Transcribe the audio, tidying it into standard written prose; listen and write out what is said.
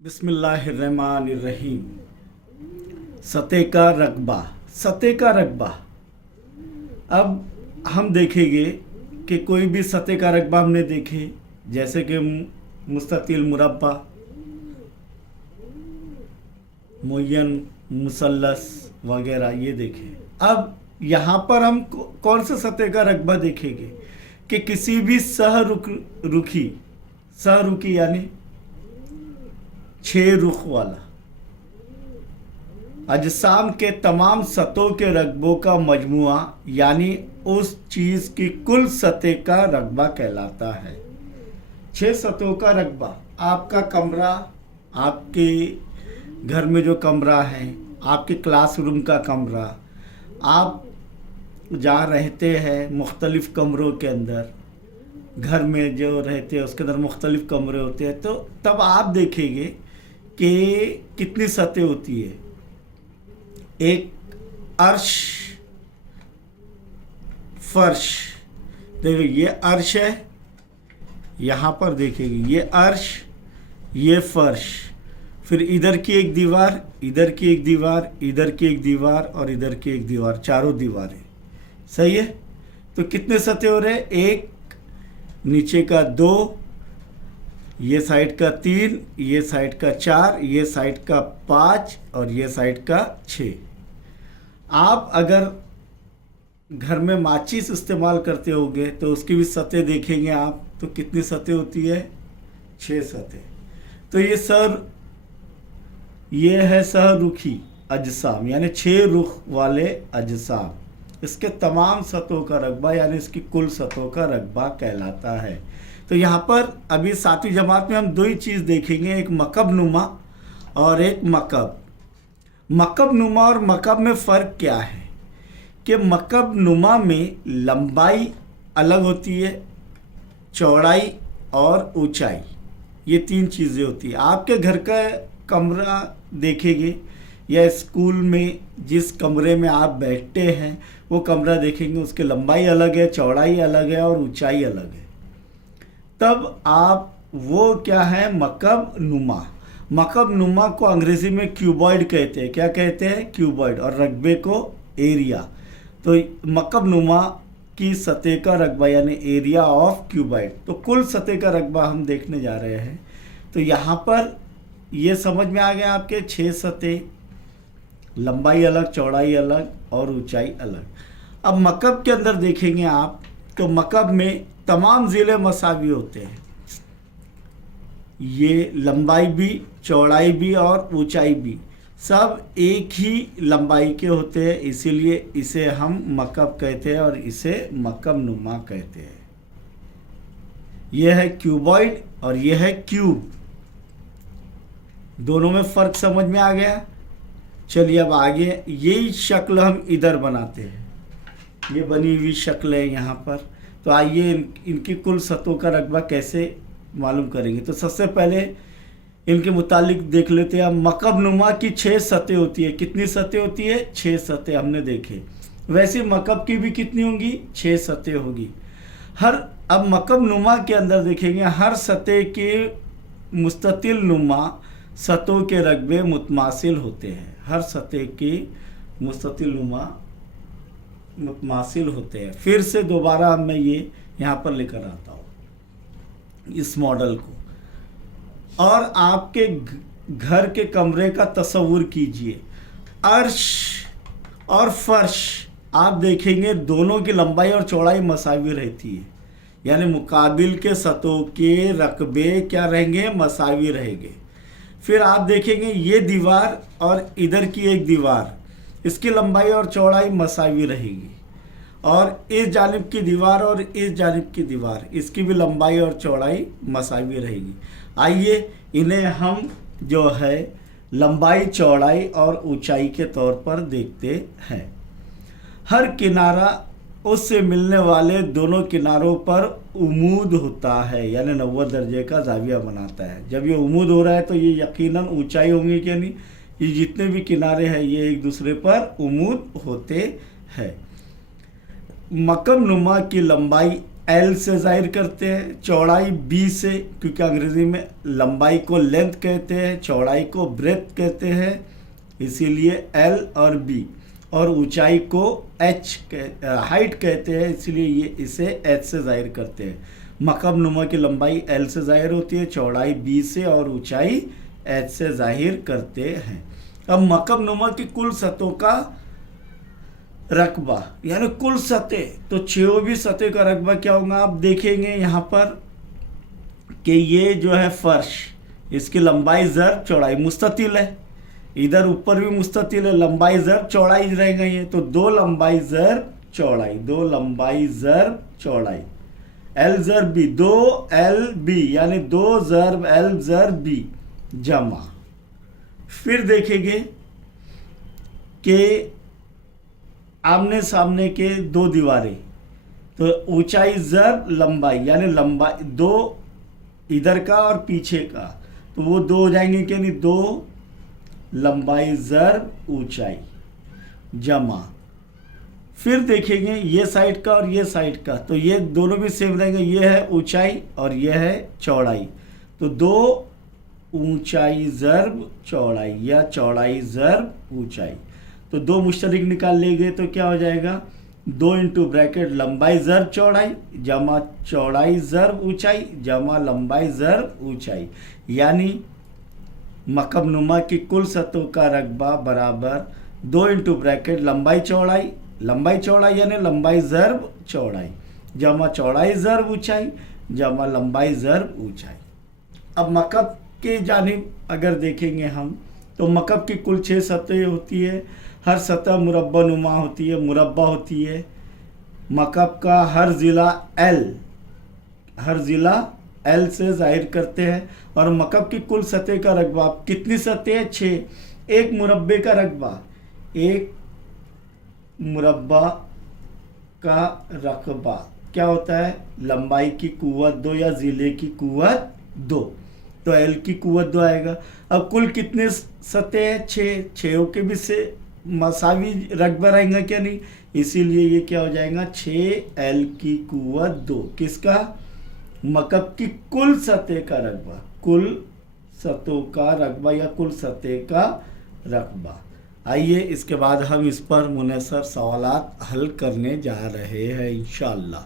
बिस्मिल्लाहिर्रहमानिर्रहीम। सतह का रकबा। सतह का रकबा। अब हम देखेंगे कि कोई भी सतह का रकबा हमने देखे, जैसे कि मुस्ततिल, मुरब्बा, मुय्यन, मुसल्लस वगैरह, ये देखे। अब यहाँ पर हम कौन से सतह का रकबा देखेंगे कि किसी भी सहरुखी यानी 6 रुख वाला अजसाम के तमाम सतहों के रकबों का मजमुआ यानी उस चीज़ की कुल सतह का रकबा कहलाता है। 6 सतहों का रकबा। आपका कमरा, आपके घर में जो कमरा है, आपके क्लासरूम का कमरा, आप जहाँ रहते हैं मुख्तलिफ़ कमरों के अंदर, घर में जो रहते हैं उसके अंदर मुख्तलिफ़ कमरे होते हैं, तो तब आप देखेंगे कि कितनी सतह होती है। एक अर्श, फर्श, देखिए ये अर्श है, यहाँ पर देखेंगे ये अर्श, ये फर्श, फिर इधर की एक दीवार, इधर की एक दीवार, इधर की एक दीवार और इधर की एक दीवार, चारों दीवारें। सही है। तो कितने सतह हो रहे हैं? 1, नीचे का 2, ये साइड का 3, ये साइड का 4, ये साइड का 5 और ये साइड का 6। आप अगर घर में माचिस इस्तेमाल करते होंगे तो उसकी भी सतह देखेंगे आप, तो कितनी सतह होती है? 6 सतह। तो ये है सहरुखी अजसाम यानी 6 रुख वाले अजसाम। इसके तमाम सतहों का रकबा यानी इसकी कुल सतहों का रकबा कहलाता है। तो यहाँ पर अभी 7वीं जमात में हम 2 ही चीज़ देखेंगे, एक मकब नुमा और एक मकब। मकब नुमा और मकब में फ़र्क क्या है कि मकब नुमा में लंबाई अलग होती है, चौड़ाई और ऊंचाई, ये 3 चीज़ें होती है। आपके घर का कमरा देखेंगे या स्कूल में जिस कमरे में आप बैठते हैं वो कमरा देखेंगे, उसकी लंबाई अलग है, चौड़ाई अलग है और ऊंचाई अलग है। तब आप वो क्या है? मकब नुमा। मकब नुमा को अंग्रेज़ी में क्यूबॉइड कहते हैं। क्या कहते हैं? क्यूबॉइड। और रकबे को एरिया। तो मकब नुमा की सतह का रकबा यानी एरिया ऑफ क्यूबॉइड। तो कुल सतह का रकबा हम देखने जा रहे हैं। तो यहाँ पर ये समझ में आ गया आपके 6 सतह, लंबाई अलग, चौड़ाई अलग और ऊंचाई अलग। अब मकब के अंदर देखेंगे आप तो मकब में तमाम ज़िले मसावी होते हैं। ये लंबाई भी, चौड़ाई भी और ऊंचाई भी सब एक ही लंबाई के होते हैं, इसीलिए इसे हम मकब कहते हैं और इसे मकब नुमा कहते हैं। यह है क्यूबॉइड और यह है क्यूब। दोनों में फ़र्क समझ में आ गया। चलिए अब आगे यही शक्ल हम इधर बनाते हैं। ये बनी हुई शक्ल है यहाँ पर। तो आइए इनकी कुल सतहों का रकबा कैसे मालूम करेंगे। तो सबसे पहले इनके मुतालिक देख लेते हैं। अब मकब नुमा की 6 सतह होती है। कितनी सतह होती है? 6 सतह हमने देखे। वैसे मकब की भी कितनी होंगी? 6 सतह होगी। अब मकब नुमा के अंदर देखेंगे हर सतह के मुस्ततिल नुमा सतहों के रकबे मुतमासिल होते हैं। हर सतह के मुस्ततिल नुमा मुतमासिल होते हैं। फिर से दोबारा मैं ये यहाँ पर लेकर आता हूँ इस मॉडल को। और आपके घर के कमरे का तस्वुर कीजिए। अर्श और फर्श आप देखेंगे दोनों की लंबाई और चौड़ाई मसावी रहती है, यानी मुकाबिल के सतहों के रकबे क्या रहेंगे? मसावी रहेंगे। फिर आप देखेंगे ये दीवार और इधर की एक दीवार, इसकी लंबाई और चौड़ाई मसावी रहेगी। और इस जानिब की दीवार और इस जानिब की दीवार, इसकी भी लंबाई और चौड़ाई मसावी रहेगी। आइए इन्हें हम जो है लंबाई, चौड़ाई और ऊंचाई के तौर पर देखते हैं। हर किनारा उससे मिलने वाले दोनों किनारों पर उमूद होता है, यानी 90 दर्जे का जाविया बनाता है। जब ये उमूद हो रहा है तो ये यकीनन ऊंचाई होंगी कि नहीं। ये जितने भी किनारे हैं ये एक दूसरे पर उमूद होते हैं। मकब नुमा की लंबाई एल से जाहिर करते हैं, चौड़ाई बी से, क्योंकि अंग्रेजी में लंबाई को लेंथ कहते हैं, चौड़ाई को ब्रेथ कहते हैं, इसीलिए एल और बी, और ऊंचाई को एच हाइट कहते हैं, इसलिए ये इसे एच से जाहिर करते हैं। मकब नुमा की लंबाई एल से जाहिर होती है, चौड़ाई बी से और ऊंचाई एच से जाहिर करते हैं। अब मकब नुमा की कुल सतहों का रकबा यानी कुल सतह, तो 6वीं सतह का रकबा क्या होगा आप देखेंगे यहाँ पर कि ये जो है फर्श, इसकी लंबाई ज़रब चौड़ाई मुस्ततिल है, इधर ऊपर भी मुस्ततिल है, लंबाई ज़रब चौड़ाई रह गई है, तो 2 लंबाई ज़रब चौड़ाई, 2 लंबाई ज़रब चौड़ाई, एल ज़रब बी, 2 एल बी यानी 2 ज़रब एल ज़रब बी जमा। फिर देखेंगे कि आमने सामने के 2 दीवारें, तो ऊंचाई ज़रब लंबाई यानी लंबाई 2 इधर का और पीछे का, तो वो 2 हो जाएंगे कि नहीं, 2 लंबाई ज़रब ऊंचाई जमा। फिर देखेंगे ये साइड का और ये साइड का, तो ये दोनों भी सेम रहेंगे, ये है ऊंचाई और ये है चौड़ाई, तो 2 ऊंचाई ज़रब चौड़ाई या चौड़ाई ज़रब ऊंचाई, तो 2 मुश्तरिक निकाल लेंगे तो क्या हो जाएगा, 2 इंटू ब्रैकेट लंबाई ज़रब चौड़ाई जमा चौड़ाई ज़रब ऊंचाई जमा लंबाई ज़रब ऊंचाई, यानी मकब नुमा की कुल सतहों का रकबा बराबर 2 इंटू ब्रैकेट लंबाई चौड़ाई यानी लंबाई ज़रब चौड़ाई जमा चौड़ाई ज़रब ऊंचाई जमा लंबाई ज़रब ऊंचाई। अब मकब के जानिब अगर देखेंगे हम, तो मकब की कुल 6 सतहें होती है, हर सतह मुरब्बा नुमा होती है, मुरब्बा होती है। मकब का हर ज़िला एल से जाहिर करते हैं, और मकब की कुल सतह का रकबा कितनी सतह है, 6, एक मुरब्बे का रकबा, एक मुरब्बा का रकबा क्या होता है, लंबाई की कुव्वत 2 या ज़िले की कुव्वत 2, तो एल की कुव्वत 2 आएगा। अब कुल कितने सतह है, 6 के भी से मसावी रकबा रहेंगे क्या नहीं, इसीलिए ये क्या हो जाएगा, 6L की कुव्वत 2, किसका, मकब की कुल सतह का रकबा, कुल सतहों का रकबा या कुल सतह का रकबा। आइए इसके बाद हम इस पर मुनहसर सवालात हल करने जा रहे हैं इंशाअल्लाह।